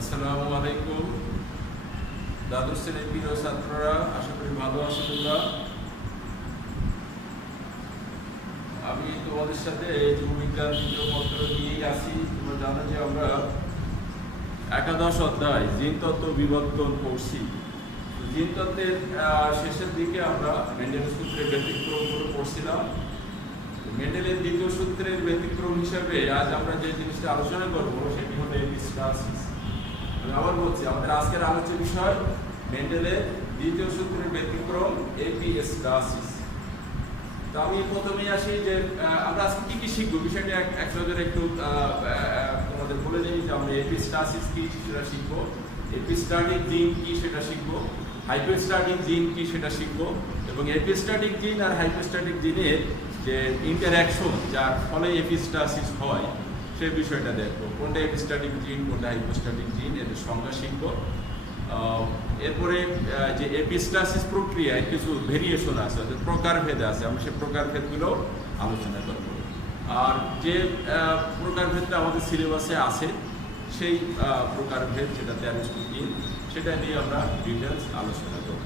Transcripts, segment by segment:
আসসালামু আলাইকুম দ্বাদশ শ্রেণীর প্রিয় ছাত্ররা, আশা করি ভালো আছো তোমরা। আমি তোমাদের সাথে জীববিজ্ঞান তৃতীয় পত্র নিয়েই আসি। তোমরা জানো যে আমরা একাদশ অধ্যায় জিনতত্ত্ব বিবর্তন পড়ছি। জিনতত্ত্বের শেষের দিকে আমরা মেন্ডেলের সূত্রের ব্যতিক্রমগুলো পড়ছিলাম। মেন্ডেলের দ্বিতীয় সূত্রের ব্যতিক্রম হিসাবে আজ আমরা যে জিনিসটা আলোচনা করবো সেটি হলো এপিস্টাসিস। আমি আবার বলছি, আমাদের আজকের আলোচ্য বিষয় মেন্ডেলের দ্বিতীয় সূত্রের ব্যতিক্রম এপিস্টাসিস। তো আমি প্রথমেই আসি যে আমরা আজকে কি কি শিখবো বিষয়টা এক নজরে একটু তোমাদের বলে দিই যে আমরা এপিস্টাসিস কি সেটা শিখবো, এপিস্টাটিক জিন কি সেটা শিখবো, হাইপোস্টাটিক জিন কি সেটা শিখবো, এবং এপিস্টাটিক জিন আর হাইপোস্টাটিক জিনের যে ইন্টারঅ্যাকশন যার ফলে এপিস্টাসিস হয় সেই বিষয়টা দেখবো। কোনটা এপিস্টাটিক জিন, কোনটা হাইপোস্টাটিক জিন, এদের সংজ্ঞা শিখবো। এরপরে যে এপিস্টাসিস প্রক্রিয়ায় কিছু ভেরিয়েশন আছে, অর্থাৎ প্রকারভেদ আছে, আমরা সেই প্রকারভেদগুলো আলোচনা করব। আর যে প্রকারভেদটা আমাদের সিলেবাসে আছে সেই প্রকারভেদ যেটা 13টি জিন, সেটা নিয়ে আমরা ডিটেলস আলোচনা করব।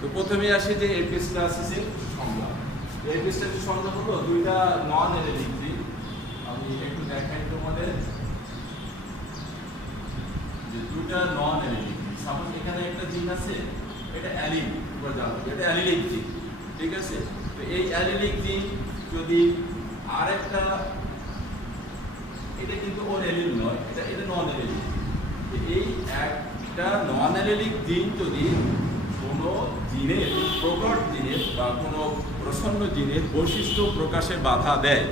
তো প্রথমে আসি যে এপিস্টাসিসের সংজ্ঞা। এপিস্টাসিস সংজ্ঞা হলো দুইটা নন এলিলিক জিন। আমি একটু দেখাই তোমাদের যে দুইটা নন এলিলিক। সাপোজ এখানে একটা জিন আছে, এটা অ্যালিল, তোমরা জানো এটা অ্যালিলিক জিন, ঠিক আছে। তো এই অ্যালিলিক জিন যদি আরেকটা, এটা কিন্তু ওর অ্যালিল নয়, এটা নন এলিলিক। এই একটা নন এলিলিক জিন যদি কোনো জিনের, প্রকট জিনের বা কোনো প্রসন্ন জিনের বৈশিষ্ট্য প্রকাশে বাধা দেয়,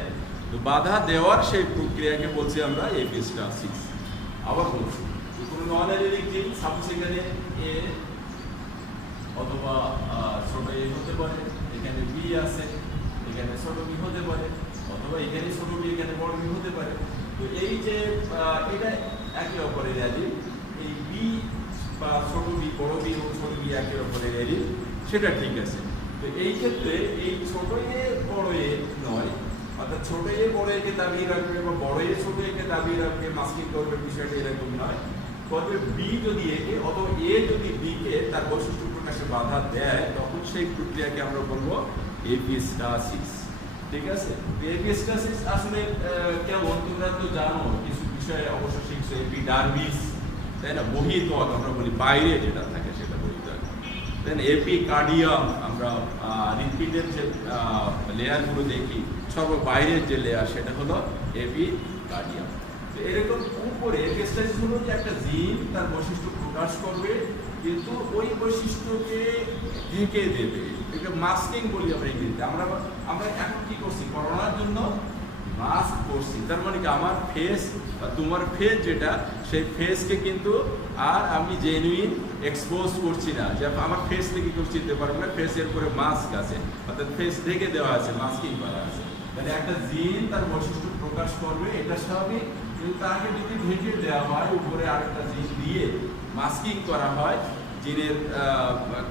তো বাধা দেওয়ার সেই প্রক্রিয়াকে বলছি আমরা এপিস্টাসিস। আবার বলছি, কোনো নন এলিলিক জিন সাপোজ এখানে এ অথবা ছোট এ হতে পারে, এখানে বি আছে, এখানে ছোট বি হতে পারে, অথবা এখানে ছোট বি এখানে বড় বি হতে পারে। তো এই যে এটা একে অপরের অ্যালিল, এই বি বা ছোট বি, বড় বি এবং ছোট বি একে অপরের অ্যালিল, সেটা ঠিক আছে। তো এই ক্ষেত্রে এই ছোট এ বড় এ নয়, অর্থাৎ ছোট এ বড় একে দাবিয়ে রাখবে বা বড় এ ছোট একে দাবিয়ে রাখবে, মাস্কিং করবে, বিষয়টা এরকম নয়। তবে বি যদি একে অথবা এ যদি বি কে তার বৈশিষ্ট্য প্রকাশে বাধা দেয়, তখন সেই প্রক্রিয়াকে আমরা বলবো এপিস্টাসিস, ঠিক আছে। এপিস্টাসিস আসলে কেমন তোমরা তো জানো, কিছু বিষয়ে অবশ্য শিখছো। এপিডার্মিস, তাই না, বহিঃত্বক আমরা বলি, বাইরে যেটা থাকে সেটা বহিঃত্বক। দেন এপিকার্ডিয়াম, আমরা হৃৎপিণ্ডের যে লেয়ারগুলো দেখি, সর্ব বাইরের যে লেয়ার সেটা হলো এপিকার্ডিয়াম। এরকম উপরে এপিস্টাসিস হলো যে একটা জিন তার বৈশিষ্ট্য প্রকাশ করবে, কিন্তু ওই বৈশিষ্ট্যকে ঢেকে দেবে, এটা মাস্কিং বলি আমরা ইংরেজিতে। আমরা এখন কি করছি, করোনার জন্য মাস্ক করছি। তার মানে কি, আমার ফেস বা তোমার ফেস যেটা, সেই ফেসকে কিন্তু আর আমি জেনুইন এক্সপোজ করছি না, যে আমার ফেস থেকে কেউ চিনতে পারবে না, ফেসের উপরে মাস্ক আছে, অর্থাৎ ফেস ঢেকে দেওয়া আছে, মাস্কিং করা আছে। তাহলে একটা জিন তার বৈশিষ্ট্য প্রকাশ করবে, এটা স্বাভাবিক, কিন্তু তাকে যদি ঢেকে দেওয়া হয়, উপরে আরেকটা জিন দিয়ে মাস্কিং করা হয়, জিনের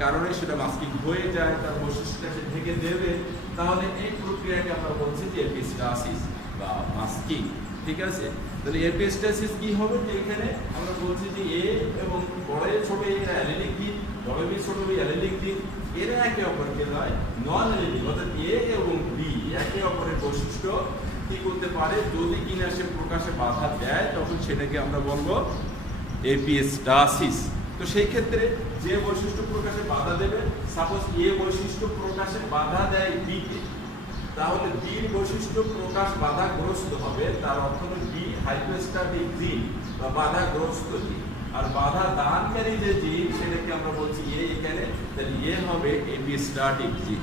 কারণে সেটা মাস্কিং হয়ে যায়, তার বৈশিষ্ট্যটা সে ঢেকে দেবে, তাহলে এই প্রক্রিয়াকে আমরা বলছি যে এপিস্টাসিস বা মাস্কিং, ঠিক আছে। তাহলে এপিস্টাসিস কি হবে, যে এখানে আমরা বলছি যে এ এবং বড় এ ছোট এ অ্যালিলিক জিন, বড় বি ছোট বি অ্যালিলিক জিন, এরা একে অপরকে নয় নন অ্যালিলিক, অর্থাৎ এ এবং বি একে অপরের বৈশিষ্ট্য কি করতে পারে, যদি কিনা সে প্রকাশে বাধা দেয়, তখন সেটাকে আমরা বলবো এপিস্টাসিস। তো সেই ক্ষেত্রে যে বৈশিষ্ট্য প্রকাশে বাধা দেবে, সাপোজ এ বৈশিষ্ট্য প্রকাশে বাধা দেয় বি কে, তাহলে বির বৈশিষ্ট্য প্রকাশ বাধাগ্রস্ত হবে, তার অর্থ হলো বি হাইপোস্টাটিক জিন বা বাধাগ্রস্ত জিন। আর বাধা দানকারী যে জিন, সেটাকে আমরা বলছি এ এখানে, তাহলে এ হবে এপিস্টাটিক জিন।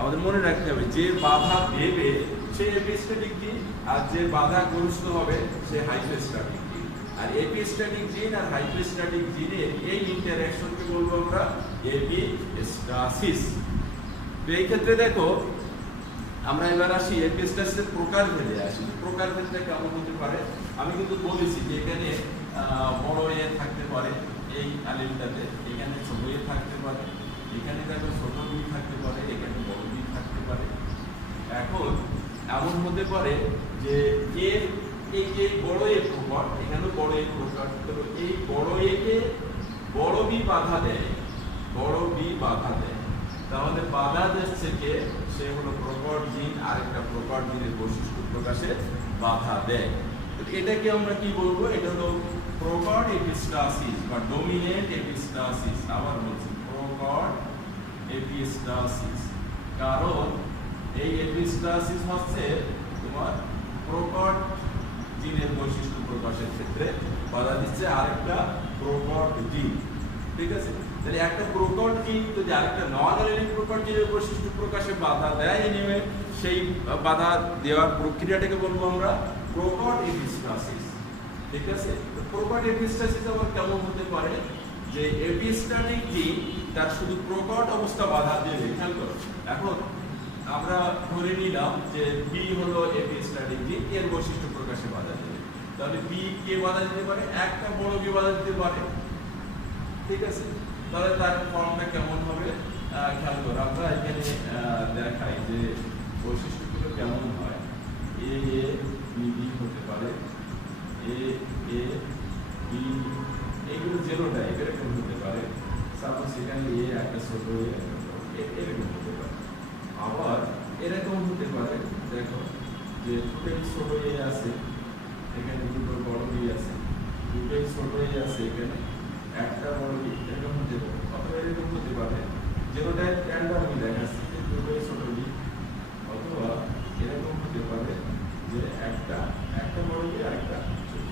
আমাদের মনে রাখতে হবে, যে বাধা দেবে সে এপিস্টাটিক জিন, আর যে বাধাগ্রস্ত হবে সে হাইপোস্টাটিক জিন। আর এপিস্টাটিক জিন আর হাইপোস্টাটিক জিনের এই ইন্টারঅ্যাকশনকে বলবো আমরা এপিস্টাসিস। তো এই ক্ষেত্রে দেখো, আমরা এবার আসি এপিস্টাসিসের প্রকারভেদে আসি। প্রকারভেদটা কেমন হতে পারে, আমি কিন্তু বলেছি যে এখানে বড় এ থাকতে পারে এই অ্যালিলটাতে, এখানে ছোট এ থাকতে পারে, এখানে দেখো ছোট বি থাকতে পারে, এখানে বড় বি থাকতে পারে। এখন এমন হতে পারে যে এ এই যে বড় এ প্রকট, এখানে বড় এ প্রকট, তো এই বড় এ কে বড় বি বাধা দেয়, বড় বি বাধা দেয়, তাহলে বাধা দিচ্ছে কে, সে হলো প্রকট জিন, আরেকটা প্রকট জিনের বৈশিষ্ট্য প্রকাশে বাধা দেয়। তো এটাকে আমরা কি বলবো, এটা হলো প্রকট এপিস্টাসিস বা ডমিনেন্ট এপিস্টাসিস। আবার বলছি প্রকট এপিস্টাসিস, কারণ এই এপিস্টাসিস হচ্ছে তোমার প্রকট জিনের বৈশিষ্ট্য প্রকাশের ক্ষেত্রে বাধা দিচ্ছে আরেকটা প্রকট জিন। ঠিক আছে, তাহলে একটা প্রকট জিন যদি আরেকটা নন অ্যালেলিক প্রকট জিনের বৈশিষ্ট্য প্রকাশে বাধা দেয়, এনিওয়ে সেই বাধা দেওয়ার প্রক্রিয়াটাকে বলবো আমরা প্রকট এপিস্টাসিস। ঠিক আছে, তো প্রকট এপিস্টাসিস আবার কেমন হতে পারে, যে এপিস্টাটিক জিন তার শুধু প্রকট অবস্থা বাধা দেবে। খেয়াল করো, এখন আমরা ধরে নিলাম যে বি হলো এপিস্টাটিক জিন, এর বৈশিষ্ট্য প্রকাশে বাধা দেবে, তাহলে বি কে বাধা দিতে পারে, একটা বড় বি বাধা দিতে পারে। ঠিক আছে, তাহলে তার ফর্মটা কেমন হবে, খেয়াল করো, আমরা এখানে দেখাই যে বৈশিষ্ট্যগুলো কেমন হয়। এ এ বি বি হতে পারে, এ এ বি, এগুলো জিরো টাইপ এরকম হতে পারে। সাপোজ এখানে এ একটা ছোট এরকম হতে পারে। আবার এরকম হতে পারে, দেখো যে দুটোই ছোট এ আছে, এখানে দুটো বড় বি আছে, দুটোই ছোট এ আছে, এখানে একটা বড় বি, এরকম হতে পারে। অথবা এরকম হতে পারে জিরো টাইপ র্যান্ডমলি দেখাচ্ছে যে দুটোই ছোট বি, অথবা এরকম হতে পারে যে একটা বড় বি আর একটা ছোট।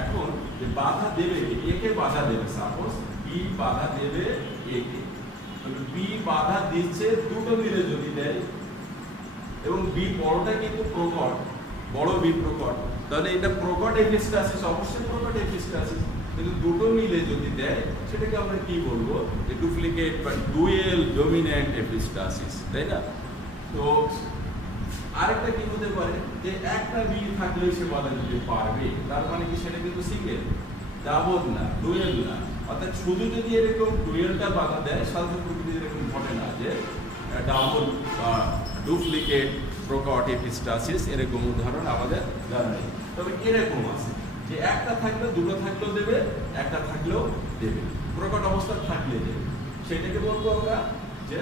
এখন যে বাধা দেবে একে বাধা দেবে, সাপোজ বি বাধা দেবে একে, তাহলে বি বাধা দিচ্ছে দুটো মিলে যদি দেয়, এবং বি বড়টা কিন্তু প্রকট, বড় বি প্রকট, তাহলে এটা প্রকট এপিস্টাসিস, অবশ্যই প্রকট এপিস্টাসিস। কিন্তু দুটো মিলে যদি দেয়, সেটাকে আমরা কি বলবো, যে ডুপ্লিকেট বা ডুয়েল ডমিন্যান্ট এপিস্টাসিস, তাই না? তো আরেকটা কি হতে পারে, যে একটা বি থাকলে সে বাধা দিতে পারবে, তার মানে কি সেটা কিন্তু সিঙ্গেল, ডাবল না, ডুয়েল না। অর্থাৎ শুধু যদি এরকম ডুয়েলটা বাধা দেয়, সাধারণ প্রকৃতিতে এরকম ঘটে না যে ডাবল বা ডুপ্লিকেট প্রকট এপিস্টাসিস, এরকম উদাহরণ আমাদের জানা নেই। তবে এরকম আছে যে একটা থাকলে দুটো থাকলেও দেবে, একটা থাকলেও দেবে, প্রকট অবস্থা থাকলে দেবে, সেটাকে বলবো আমরা যে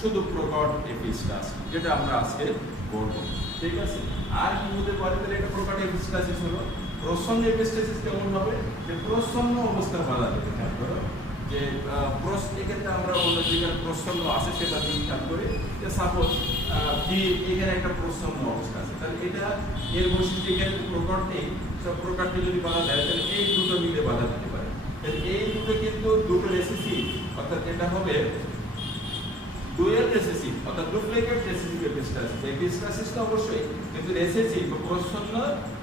শুধু প্রকট এপিস্টাসিস, যেটা আমরা আজকে করবো। ঠিক আছে, আর কি হতে পারে, তাহলে এটা প্রকট এপিস্টাসিস হলো। প্রচ্ছন্ন এপিস্টাসিস কেমন হবে, যে প্রচ্ছন্ন অবস্থা বাধা দেবে। খেয়াল করো যে এক্ষেত্রে আমরা অন্য যেখানে প্রচ্ছন্ন আছে সেটা দিয়ে খেয়াল করি, যে সাপোজ বি এখানে একটা প্রচ্ছন্ন অবস্থা আছে, তাহলে এটা এর বৈশিষ্ট্য এখানে প্রকট নেই, সব প্রকটকে যদি বাধা দেয়, তাহলে এই দুটো মিলে বাধা দিতে পারে। তাহলে এই দুটো কিন্তু দুটো রেসিসিভ, অর্থাৎ এটা হবে ডুয়েল রেসেসিভ, অর্থাৎ ডুপ্লিকেট রেসেসিভ এপিস্টাসিস। এপিস্টাসিস তো অবশ্যই, কিন্তু রেসেসিভ বা প্রচ্ছন্ন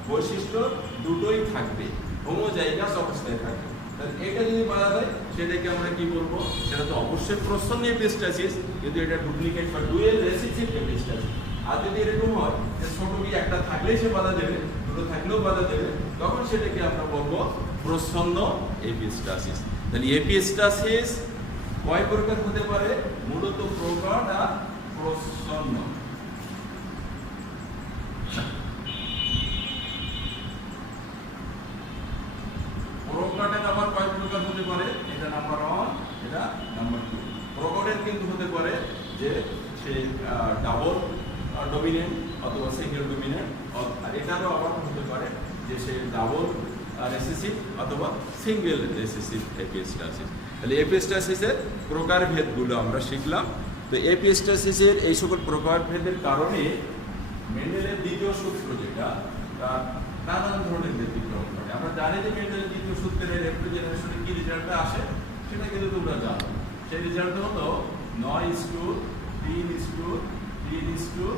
বৈশিষ্ট্য দুটোই থাকবে, হোমোজাইগাস অবস্থায় থাকবে। তাহলে এটা যদি বাধা দেয়, সেটাকে আমরা কি বলবো, সেটা তো অবশ্যই প্রচ্ছন্ন এপিস্টাসিস, কিন্তু এটা ডুপ্লিকেট বা ডুয়েল রেসেসিভ এপিস্টাসিস। আর যদি এরকম হয় যে ছোট বি একটা থাকলেই সে বাধা দেবে, দুটো থাকলেও বাধা দেবে, তখন সেটাকে আমরা বলবো প্রচ্ছন্ন এপিস্টাসিস। তাহলে এপিস্টাসিস কয় প্রকার হতে পারে, মূলত প্রকট আর প্রচ্ছন্ন। প্রকটের আবার কয় প্রকার হতে পারে, এটা নাম্বার 1, এটা নাম্বার 2। প্রকটের কিন্তু হতে পারে যে সে ডাবল ডমিনেন্ট অথবা সিঙ্গেল ডমিনেন্ট, আর এটারও আবার হতে পারে যে সে ডাবল রেসেসিভ অথবা সিঙ্গেল রেসেসিভ এপিস্টাসিস। তাহলে এপিস্টাসিসের প্রকারভেদগুলো আমরা শিখলাম। তো এপিস্টাসিসের এই সকল প্রকারভেদের কারণে মেন্ডেলের দ্বিতীয় সূত্র, যেটা তার নানান ধরনের ব্যতিক্রম ঘটে। আমরা জানি যে মেন্ডেলের দ্বিতীয় সূত্রের রেফ্রিজারেশনে কি রেজাল্টটা আসে, সেটা কিন্তু তোমরা জানো। সেই রেজাল্ট হলো 9:3:3:1।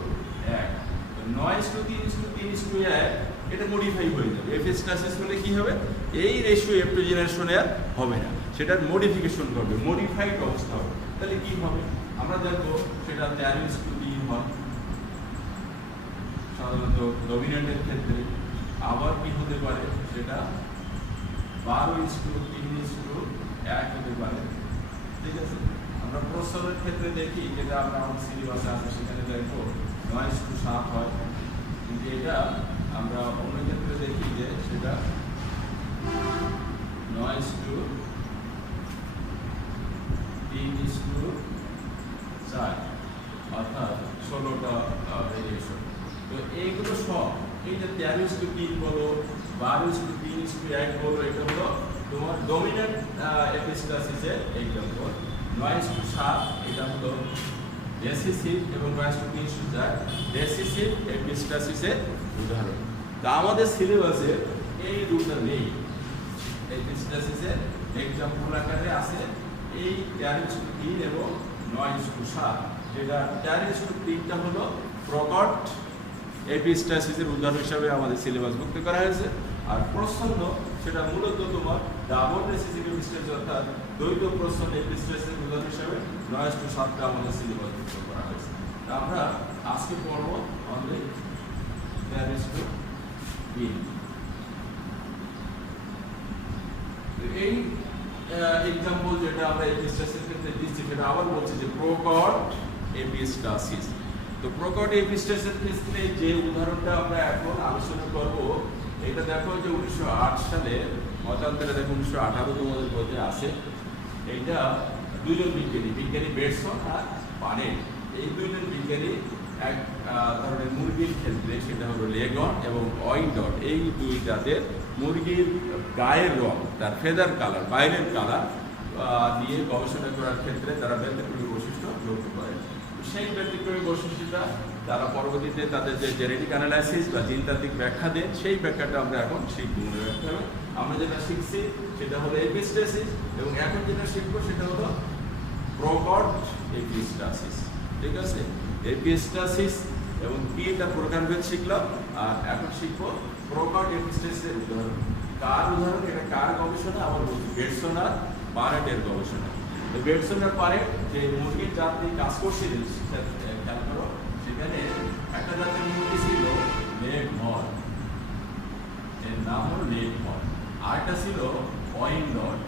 9:3:3:1 এটা মডিফাই হয়ে যাবে। এপিস্টাসিস হলে কি হবে, এই রেশিও এফ্রিজারেশনে হবে না, সেটার মডিফিকেশন করবে, মডিফাইড অবস্থা হবে। তাহলে কি হবে আমরা দেখবো, সেটা 13:3 হয় সাধারণত ডমিনেন্টের ক্ষেত্রে। আবার কি হতে পারে, সেটা 12:3:1 হতে পারে। ঠিক আছে, আমরা প্রচ্ছন্নের ক্ষেত্রে দেখি, যেটা আমরা আমাদের সিলেবাসে আছে সেখানে দেখবো 9:7 হয়, কিন্তু এটা আমরা অন্য ক্ষেত্রে দেখি যে সেটা 9:3:4, অর্থাৎ 16টা ভেরিয়েশন। তো এইগুলো সব এই যে 13:3 বলো, 12:3:1 বলো, এটা হলো তোমার ডমিনেন্ট এপিস্টাসিসের এক্সাম্পল। 9:7 এটা হলো রেসিসিভ এবং 9:3:4 রেসিসিভ এপিস্টাসিসের উদাহরণ। তা আমাদের সিলেবাসে এই দুটো নেই। এপিস্টাসিসের এক্সাম্পল আকারে আছে এই 13:3 এবং 9:7। যেটা 13:3টা হলো প্রকট এপিস্টাসিসের উদাহরণ হিসাবে আমাদের সিলেবাসভুক্ত করা হয়েছে। আর প্রচ্ছন্ন সেটা মূলত তোমার ডাবল রেসিসিভ এপিস্টাসিস অর্থাৎ দ্বৈত প্রচ্ছন্ন এপিস্টাসিসের উদাহরণ হিসাবে 9:7টা আমাদের সিলেবাসভুক্ত করা হয়েছে। তা আমরা আজকে পড়ব অনলি 13:3। এই এক্সাম্পল যেটা আমরা এপিস্টাসিসের ক্ষেত্রে দিচ্ছি সেটা আবার বলছি যে প্রকট এপিস্টাসিস। তো প্রকট এপিস্টাসিসের ক্ষেত্রে যে উদাহরণটা আমরা এখন আলোচনা করব, এটা দেখো যে 1908 সালে মতান্তরে দেখো 1918 তোমাদের বইতে আছে। এইটা দুইজন বিজ্ঞানী বেটসন আর পানেট, এই দুইজন বিজ্ঞানী এক ধরনের মুরগির ক্ষেত্রে সেটা হলো লেগন এবং ওয়াইনডট, এই দুই জাতের মুরগির গায়ের রং, তার ফেদার কালার, বাইরের কালার নিয়ে গবেষণা করার ক্ষেত্রে তারা ব্যতিক্রমী বৈশিষ্ট্য লক্ষ্য করে। সেই ব্যতিক্রমী বৈশিষ্ট্যটা তারা পরবর্তীতে তাদের যে জেনেটিক অ্যানালাইসিস বা জিনতাত্ত্বিক ব্যাখ্যা দেন, সেই ব্যাখ্যাটা আমরা এখন শিখব। মনে রাখতে হবে আমরা যেটা শিখছি সেটা হলো এপিস্টাসিস, এবং এখন যেটা শিখবো সেটা হলো প্রকট এপিস্টাসিস। ঠিক আছে, এপিস্টাসিস এবং কি এটা প্রকারভেদ শিখলাম, আর এখন শিখবো প্রকট এপিস্টাসিসের উদাহরণ। কার উদাহরণ? এটা কার গবেষণা? আমার বলছি বেটসন আর পানেটের গবেষণা। বেটসন আর পানেট যে মুরগির জাত নিয়ে কাজ করছিলেন, খেয়াল করো, সেখানে একটা জাতের মুরগি ছিল লেগহর্ন, এর নাম হলো লেগহর্ন, আর একটা ছিল ওয়াইনডট।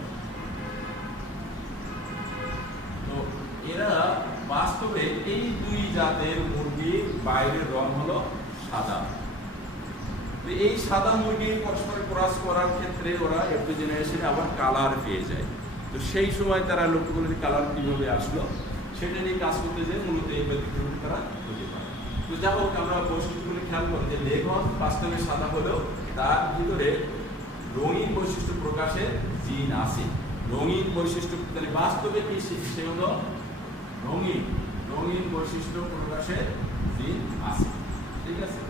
তো এরা বাস্তবে এই দুই জাতের মুরগির বাইরের রং হলো সাদা। এই সাদা মুরগি পরস্পর ক্রস করার ক্ষেত্রে ওরা এফডি জেনারেশনে আবার কালার পেয়ে যায়। তো সেই সময় তারা লক্ষ্য করলে কালার কিভাবে আসলো সেটা নিয়ে কাজ করতে যেয়ে মূলত এই ব্যতিক্রমী তারা হতে পারে। তো যা হোক, আমরা বৈশিষ্ট্যগুলি খেয়াল করি যে লেগন বাস্তবে সাদা হলেও তার ভিতরে রঙিন বৈশিষ্ট্য প্রকাশের জিন আছে। রঙিন বৈশিষ্ট্য তাহলে বাস্তবে কি সে হলো রঙিন বৈশিষ্ট্য প্রকাশের জিন আছে। ঠিক আছে,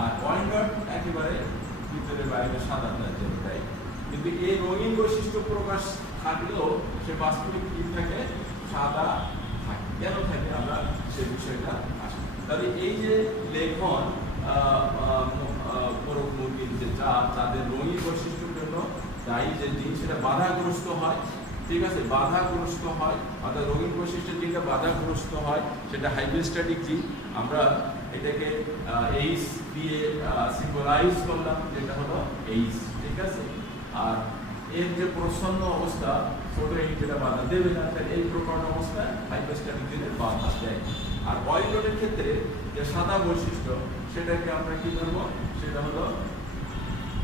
আর ওয়াইনডট একেবারে ভিতরে বাইরে সাদা তাই, কিন্তু এই রঙিন বৈশিষ্ট্য প্রকাশ থাকলেও সে বাস্তবিক কি থাকে? সাদা থাকে। কেন থাকে আমরা সে বিষয়টা আসি। তাহলে এই যে লেখন মুরগির যে জাত, তাদের রঙিন বৈশিষ্ট্যের জন্য দায়ী যে জিন সেটা বাধাগ্রস্ত হয়। ঠিক আছে, বাধাগ্রস্ত হয়, অর্থাৎ রঙিন বৈশিষ্ট্যের যেটা বাধাগ্রস্ত হয় সেটা হাইড্রোস্ট্যাটিক জিন। আমরা এটাকে এইচ দিয়ে সিম্বলাইজ করলাম, যেটা হলো এইচ। ঠিক আছে, আর এর যে প্রসন্ন অবস্থা ছোট এই যেটা বাধা দেবে না, তাহলে এই প্রকট অবস্থায় হাইড্রোস্ট্যাটিক জিনের বাধা দেয়। আর ওয়াইনডটের ক্ষেত্রে যে সাদা বৈশিষ্ট্য সেটাকে আমরা কি ধরবো? সেটা হলো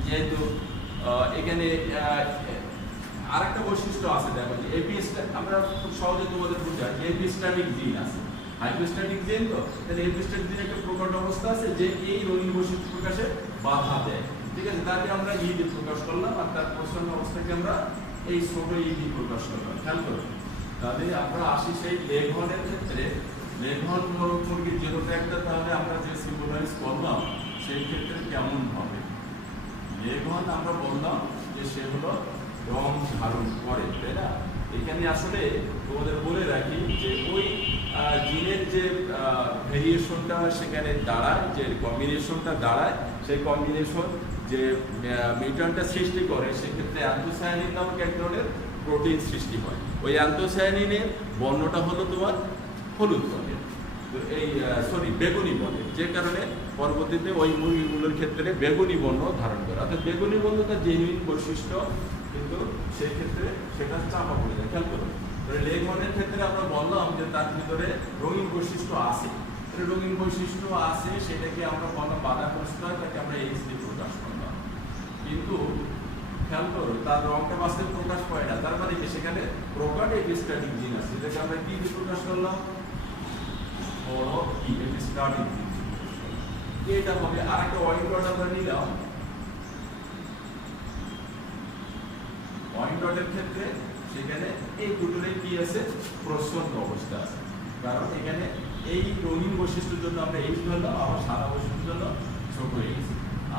যেহেতু এখানে আরেকটা বৈশিষ্ট্য আছে, দেখো যে আমরা খুব সহজে তোমাদের বুঝাই যে এপিস্টাটিক জিন আছে, হাইড্রোস্ট্যাটিক জিন। তো তাহলে এপিস্টাটিক জিন একটা প্রকট অবস্থা আছে যে এই রঙিন বৈশিষ্ট্য প্রকাশে বাধা দেয়। ঠিক আছে, তাকে আমরা ই দিয়ে প্রকাশ করলাম, আর তার প্রসন্ন অবস্থাকে আমরা এই ছোট ই দিয়ে প্রকাশ করলাম। খেয়াল করো, তাহলে আমরা আসি সেই লেগহর্নের ক্ষেত্রে। লেগহর্ন মুরগির যেটা একটা, তাহলে আমরা যে সিম্বলাইজ করলাম সেই ক্ষেত্রে কেমন হবে? লেগহর্ন আমরা বললাম যে সে হলো রং ধারণ করে, তাই না? এখানে আসলে তোমাদের বলে রাখি যে ওই জিনের যে ভেরিয়েশনটা সেখানে দাঁড়ায়, যে কম্বিনেশনটা দাঁড়ায়, সেই কম্বিনেশন যে মিউট্যান্টটা সৃষ্টি করে, সেক্ষেত্রে অ্যান্থোসায়ানিন নামক এক ধরনের প্রোটিন সৃষ্টি হয়। ওই অ্যান্থোসায়ানিনের বর্ণটা হলো তোমার হলুদ বর্ণের, এই বেগুনি বর্ণের, যে কারণে পরবর্তীতে ওই মুরগিগুলোর ক্ষেত্রে বেগুনি বর্ণ ধারণ করে। অর্থাৎ বেগুনি বর্ণ তার জেনুইন বৈশিষ্ট্য, কিন্তু সেই ক্ষেত্রে সেটা চাপা পড়ে যায়। খেয়াল করুন, লেগহর্নের ক্ষেত্রে আমরা বললাম যে তার ভিতরে রঙিন বৈশিষ্ট্য আছে, এটা রঙিন বৈশিষ্ট্য আছে, সেটাকে আমরা কোনো বাধা প্রশ্রয় তাকে আমরা এইচ দিয়ে প্রকাশ করলাম, কিন্তু খেয়াল করো তার রংটা বাস্তবে প্রকাশ পায় না, তার মানে কি সেখানে প্রকাট এপিস্ট্যাটিক জিন আছে, এটাকে আমরা কি দিয়ে প্রকাশ করলাম, বড় এপিস্ট্যাটিক জিন। এটা হবে আরেকটা ওয়াইন ডট আমরা নিলাম। ওয়াইন ডটের ক্ষেত্রে সেখানে এই দুটোরই কি আছে, প্রচ্ছন্ন অবস্থা আছে, কারণ এখানে এই রঙিন বৈশিষ্ট্যের জন্য আমরা এইচ ধরলাম, আবার সাদা বৈশিষ্ট্যের জন্য ছোট এইচ,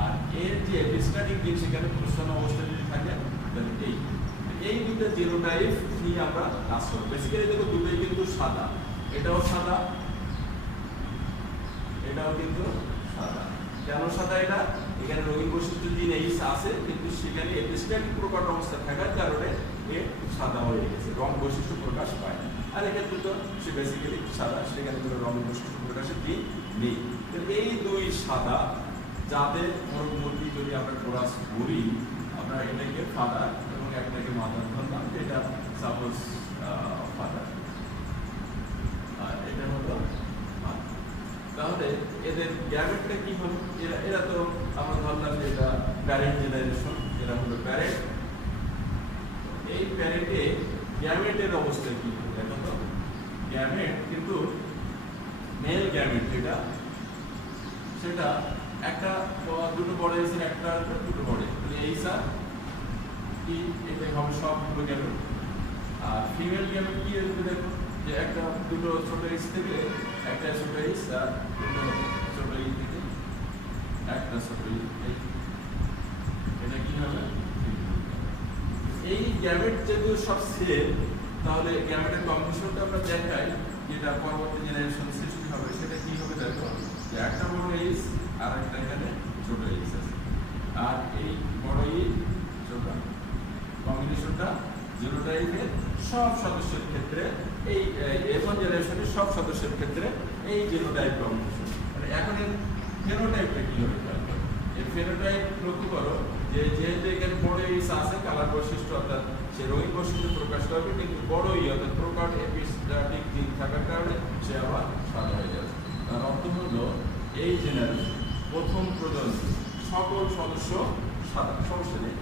আর এর যে এপিস্ট্যাটিক দিক সেখানে প্রচ্ছন্ন অবস্থা যদি থাকে তাহলে এই দুটো জিনোটাইপ নিয়ে আমরা কাজ করব। বেসিক্যালি দেখো দুটোই কিন্তু সাদা, এটাও সাদা, এটাও কিন্তু সাদা। কেন সাদা? এটা এখানে রঙিন বৈশিষ্ট্য জিন এইচ আছে, কিন্তু সেখানে এপিস্ট্যাটিক প্রকাট অবস্থা থাকার কারণে এ সাদা হয়ে গেছে, রং বৈশিষ্ট্য প্রকাশ পায় না। আর এক্ষেত্রে তো সে বেসিক্যালি সাদা, সেখানে কোনো রং বৈশিষ্ট্য প্রকাশের দিক নেই। এই দুই সাদা যাদের মধ্যে যদি আমরা ক্রস করি, আমরা এটাকে ফাদার এবং একটাকে মাদার ধরলাম, এটা সাপোজ ফাদার, আর এটা হলো মাদার। তাহলে এদের গ্যামেটটা কি হলো? এরা তো আমরা ধরলাম যে এটা প্যারেন্ট জেনারেশন, এরা হলো প্যারেন্ট। এই প্যারেন্টে গ্যামেটের অবস্থা কি হবে দেখো তো। গ্যামেট কিন্তু মেল গ্যামেট যেটা, সেটা একটা দুটো বড় এসে একটা দুটো বড়, তাহলে এই স্যার কি এটা হবে সবগুলো গ্যামেট। আর ফিমেল গ্যামেট কি আসবে দেখো, যে একটা দুটো ছোট এস থেকে একটা ছোট এস, আর দুটো ছোট ই থেকে একটা ছোট ই, এটা কি হবে? এই গ্যামেট যেহেতু সব সেম, তাহলে গ্যামেটের কম্বিনেশনটা আমরা দেখাই, যেটা পরবর্তী জেনারেশন সৃষ্টি হবে, সেটা কি হবে দেখো, যে একটা বড় এইচ আর একটা এখানে ছোট এইচ আছে, আর এই বড় ই ছোট কম্বিনেশনটা জিনোটাইপের সব সদস্যের ক্ষেত্রে, এই F1 জেনারেশনের সব সদস্যের ক্ষেত্রে এই জিনোটাইপ কম্বিনেশন। মানে এখন এর ফেনোটাইপটা কি হবে? এই ফেনোটাইপ লক্ষ্য করো যে যেহেতু এখানে বড় এইচ আছে, কালার বৈশিষ্ট্য অর্থাৎ সে রঙিন বৈশিষ্ট্য প্রকাশ করবে, কিন্তু বড় ই অর্থাৎ প্রকাট এপিস্ট্যাটিক জিন থাকার কারণে সে আবার সাদা হয়ে যাবে। তার অর্থ হলো এই জেনারেশন প্রথম প্রজন্ম সকল সদস্য সাদা, সমস্যা নেই,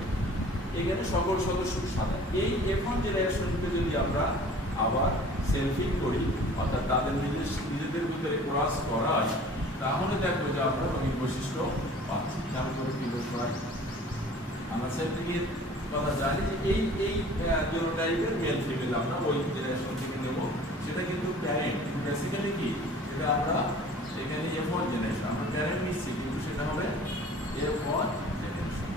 এখানে সকল সদস্য সাদা। এই F1 জেনারেশনকে যদি আমরা আবার সেলফিং করি, অর্থাৎ তাদের নিজেদের ভিতরে ক্রস করাই, তাহলে দেখবো যে আমরা রঙিন বৈশিষ্ট্য পাচ্ছি। খেয়াল করে কি বলতে হয়, আমরা সেলফিংয়ের কথা জানি যে এই জিনোটাইপের মেল ফিমেল আমরা ওই জেনারেশন থেকে নেব, সেটা কিন্তু প্যারেন্ট, বেসিক্যালি কি এটা আমরা এখানে F1 জেনারেশন আমরা প্যারেন্ট নিচ্ছি, কিন্তু সেটা হবে F1 জেনারেশন।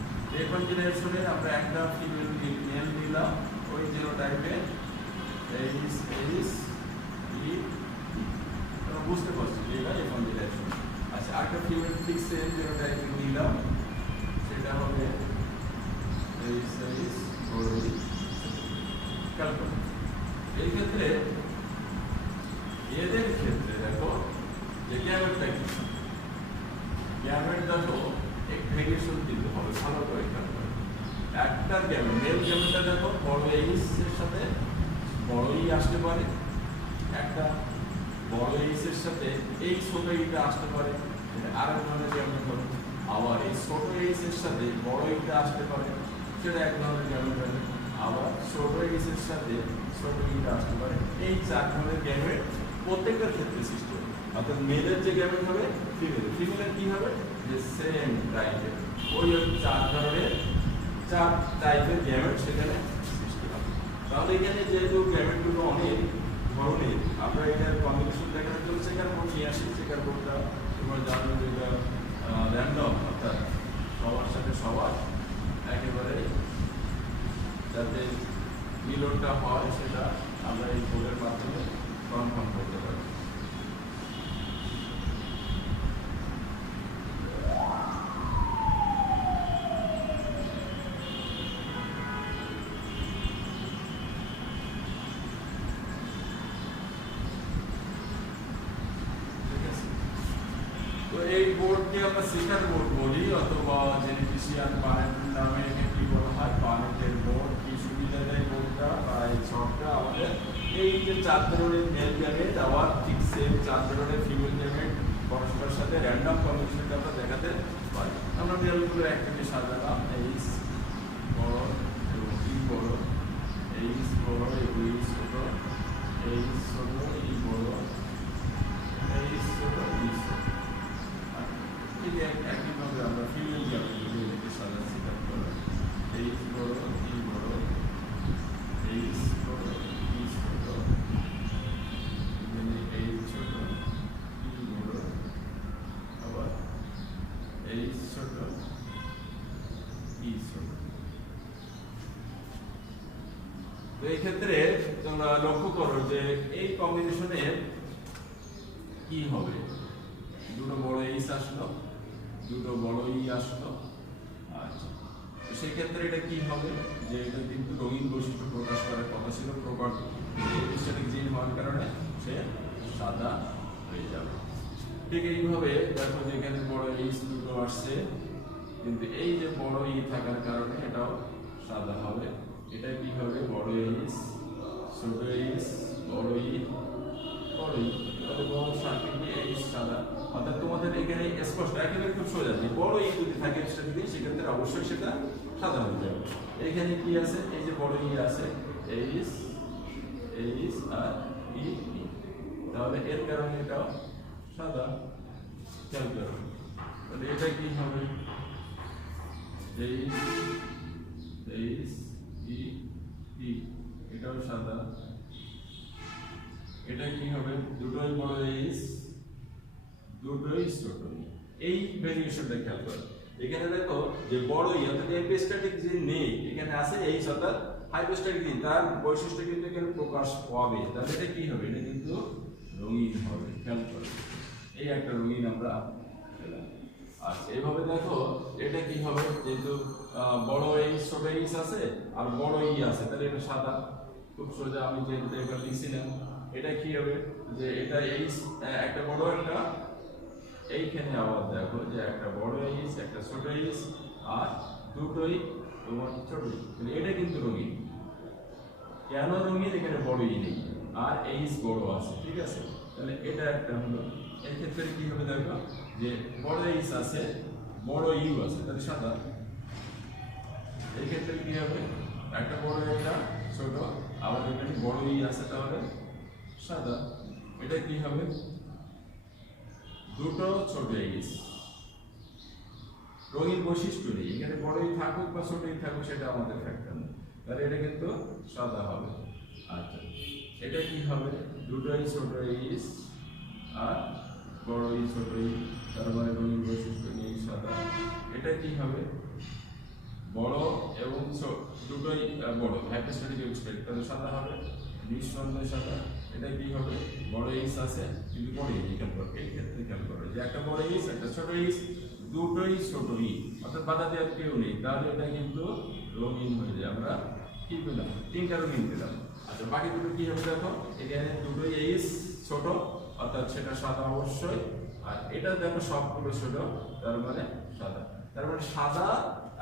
F1 জেনারেশনের আমরা একটা ফিমেল মেল নিলাম, ওই জিনোটাইপের এইচ ই, বুঝতে পারছি এটা F1 জেনারেশন। আচ্ছা, আরেকটা ফিমেল ঠিক সেম জিনোটাইপ নিলাম, সেটা হবে এই ক্ষেত্রে এদের ক্ষেত্রে দেখো যে গ্যামেটটা কি, গ্যামেট দেখো এক ভেরিয়েশন দিতে হবে, ভালো করে খেয়াল করো। একটা গ্যামেট মেল গ্যামেটটা দেখো বড় এইচ এর সাথে বড় ই আসতে পারে, একটা বড় এইচ এর সাথে এই ছোট ইটা আসতে পারে, আরেক ধরনের গ্যামেট হবে। আবার এই ছোট এইচ এর সাথে বড় ইটা আসতে পারে, সেটা এক ধরনের গ্যামেট হবে। আবার ছোট এইচ এর সাথে ছোট ইটা আসতে পারে। এই চার ধরনের গ্যামেট প্রত্যেকটার ক্ষেত্রে সৃষ্টি হবে, অর্থাৎ মেলের যে গ্যামেট হবে ফিমেলের কি হবে, যে সেম টাইপের ওই চার ধরনের চার টাইপের গ্যামেট সেখানে সৃষ্টি হবে। তাহলে এখানে যেহেতু গ্যামেটগুলো অনেক ধরনের, আমরা এটার কম্বিনেশন দেখার জন্য সেখানে নিয়ে আসি, সেখানে কোনটা তোমরা জানো যে এটা র্যান্ডম, অর্থাৎ সবার সাথে সবার একেবারে যাতে মিলনটা হয় সেটা আমরা এই বোর্ডের মাধ্যমে কনফার্ম করতে পারি। তো এই বোর্ডকে আমরা শিকার বোর্ড বলি, অথবা জেনেটিশিয়ান পানেট নামে কি বলা হয়, পানেটের বোর্ড। কি সুবিধা দেয় বোর্ডটা বা এই ছকটা আমাদের, এই যে চার ধরনের মেল গ্যামেট আবার ঠিক সেম চার ধরনের ফিমেল গ্যামেট কোনটার সাথে র্যান্ডম কম্বিনেশনটা আমরা দেখাতে পারি। আমরা দেয়ালগুলো একদিকে সাজালাম, এইচ বড় এবং ই বড়, এইচ বড় এবং ই ছোট, এইচ ছোট ই বড়, এইচ ছোট ই ছোট। ঠিক একইভাবে আমরা ফিমেল দেয়ালগুলো এদিকে সাজাচ্ছি। তারপর এইচ বড় ই বড়, এইচ বড় ই ছোট, এইচ ছোট ই বড়, আবার এইচ ছোট ই ছোট। তো এই ক্ষেত্রে তোমরা লক্ষ্য করো যে এই কম্বিনেশনে কি হবে, দুটো বড় এইচ আসলো, দুটো বড় ই আসলো। আচ্ছা, তো সেই ক্ষেত্রে এটা কি হবে, যে এটা কিন্তু রঙিন বৈশিষ্ট্য প্রকাশ করার কথা ছিল, এপিস্ট্যাটিক জিন হওয়ার কারণে সে সাদা হয়ে যাবে। ঠিক এইভাবে দেখো যে এখানে বড় এইচ দুটো আসছে, কিন্তু এই যে বড় ই থাকার কারণে এটাও সাদা হবে। এটা কি হবে, বড় এইচ ছোট এইচ বড় ই বড় ই, তাহলে বড় সার্কিট এইচ সাদা। অর্থাৎ তোমাদের এখানে স্পষ্ট একেবারে খুব সোজা যে বড় ই যদি থাকে সেক্ষেত্রে অবশ্যই সেটা সাদা হয়ে যাবে। এখানে কি আছে, এই যে বড় ই আছে এইচ এইচ আর ই, তাহলে এর কারণে এটাও সাদা। খেয়াল করো, তাহলে এটা কি হবে, এইচ এইচ ই ই, এটাও সাদা। এটা কি হবে, দুটোই বড় এইচ দুটোই ছোট। এই ভেরিয়েশনটা খেয়াল করো। এখানে দেখো যে বড় ই অর্থাৎ এপিস্ট্যাটিক যে নেই, এখানে আছে এইচ অর্থাৎ হাইপোস্ট্যাটিক জিন, তার বৈশিষ্ট্য কিন্তু এখানে প্রকাশ পাবে। তাহলে এটা কি হবে, এটা কিন্তু রঙিন হবে। খেয়াল করো, এই একটা রঙিন আমরা পেলাম। আচ্ছা, এইভাবে দেখো এটা কি হবে, যেহেতু বড় এইচ ছোট এইচ আছে আর বড় ই আছে, তাহলে এটা সাদা। খুব সোজা, আমি যেহেতু এবার লিখছিলাম, এটা কি হবে, যে এটা এইচ একটা বড় একটা, এইখানে আবার দেখো যে একটা বড় এইচ একটা ছোট এইচ আর দুটোই তোমার ছোট, এটা কিন্তু রঙিন। কেন রঙিন, এখানে বড় ই নেই আর এইচ বড় আছে, ঠিক আছে। তাহলে এটা একটা হলো। এর ক্ষেত্রে কি হবে, দেখো যে বড় এইচ আছে বড় ইউ আছে, তাহলে সাদা। এই ক্ষেত্রে কি হবে, একটা বড় একটা ছোট, আবার এখানে বড় ই আছে, তাহলে সাদা। এটা কি হবে, দুটো ছোট এইচ, রঙিন বৈশিষ্ট্য নেই, এখানে বড়ই থাকুক বা ছোটই থাকুক সেটা আমাদের ফ্যাক্টর না, তাহলে এটা কিন্তু সাদা হবে। আচ্ছা, এটা কি হবে, দুটোই ছোট এইচ আর বড়ই ছোট ই, তার মানে রঙিন বৈশিষ্ট্য নেই, সাদা। এটা কি হবে, বড় এবং দুটোই বড় হাইপোস্ট্যাটিক এপিস্ট্যাটিক, তাহলে সাদা হবে, নিঃসন্দেহে সাদা। এটা কি হবে, বড় এইচ আছে কিন্তু বড় ই, খেয়াল করো এই ক্ষেত্রে খেয়াল করো যে একটা বড় এইচ একটা ছোট এইচ দুটোই ছোট ই, অর্থাৎ বাধা দেওয়ার কেউ নেই, তাহলে এটা কিন্তু রঙিন হয়ে যায়। আমরা কি পেলাম, তিনটা রঙিন পেলাম। আচ্ছা, বাকি দুটো কি হবে, দেখো এখানে দুটোই এইচ ছোট, অর্থাৎ সেটা সাদা অবশ্যই, আর এটা দেখো সবগুলো ছোট, তার মানে সাদা। তার মানে সাদা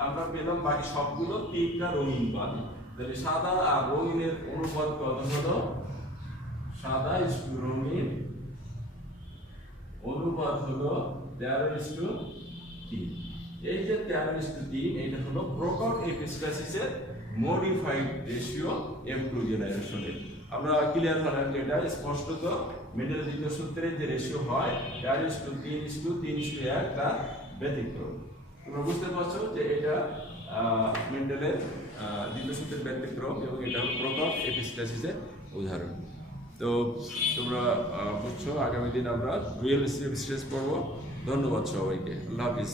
আমরা পেলাম, বাকি সবগুলো তিনটা রঙিন পাবে। তাহলে সাদা আর রঙিনের অনুপাত কত হলো, সাদা ইস্টু রঙিন অনুপাত হলো 13:3। এই যে 13:3, এটা হলো প্রকট এপিস্টাসিসের মডিফাইড রেশিও M2 জেনারেশনের। আমরা ক্লিয়ার হলাম যে এটা স্পষ্টত মেন্ডেলের দ্বিতীয় সূত্রের যে রেশিও হয় 13:3:3:1 তার ব্যতিক্রম। তোমরা বুঝতে পারছো যে এটা মেন্ডেলের দ্বিতীয় সূত্রের ব্যতিক্রম এবং এটা হলো প্রকট এপিস্টাসিসের উদাহরণ। তো তোমরা বুঝছো, আগামী দিন আমরা রিয়েল স্টেজ পড়ব। ধন্যবাদ সবাইকে, আল্লাহ হাফিজ।